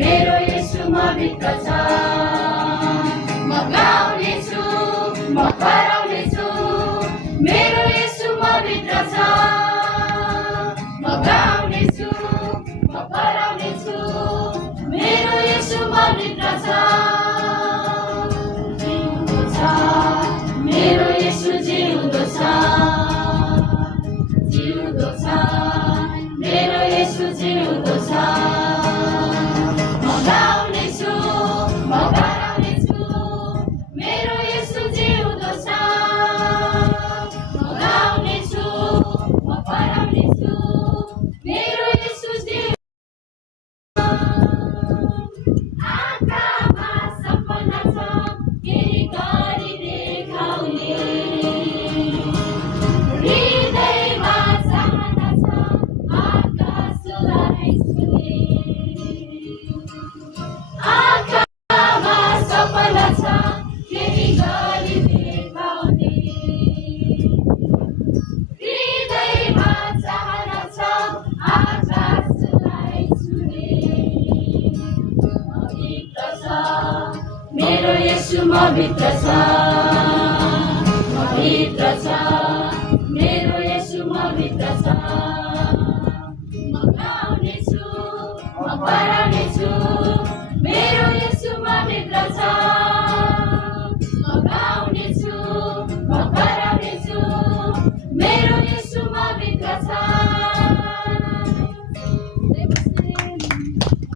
मेरो येशू म भित्र छ म गाउनेछु म कराउनेछु मेरो येशू म भित्र छ म गाउनेछु म कराउनेछु मेरो येशू म भित्र छ जिउँदो छ मेरो येशू जिउँदो छ जिउँदो छ मेरो येशू जिउँदो छ म गाउनेछु म कराउनेछु मेरो येशू जिउँदो छ म गाउनेछु म कराउनेछु मेरो येशू जिउँदो आँखामा सपना छ केही गरी देखाउने हृदयमा चाहना छ आकाशलाई छुने आँखामा सपना छ केही गरी देखाउने हृदयमा चाहना छ आकाशलाई छुने भित्र छ मेरो येशू म भित्र छ म भित्र छ मेरो येशू म भित्र छ म गाउनेछु म कराउनेछु मेरो येशू म भित्र छ म गाउनेछु म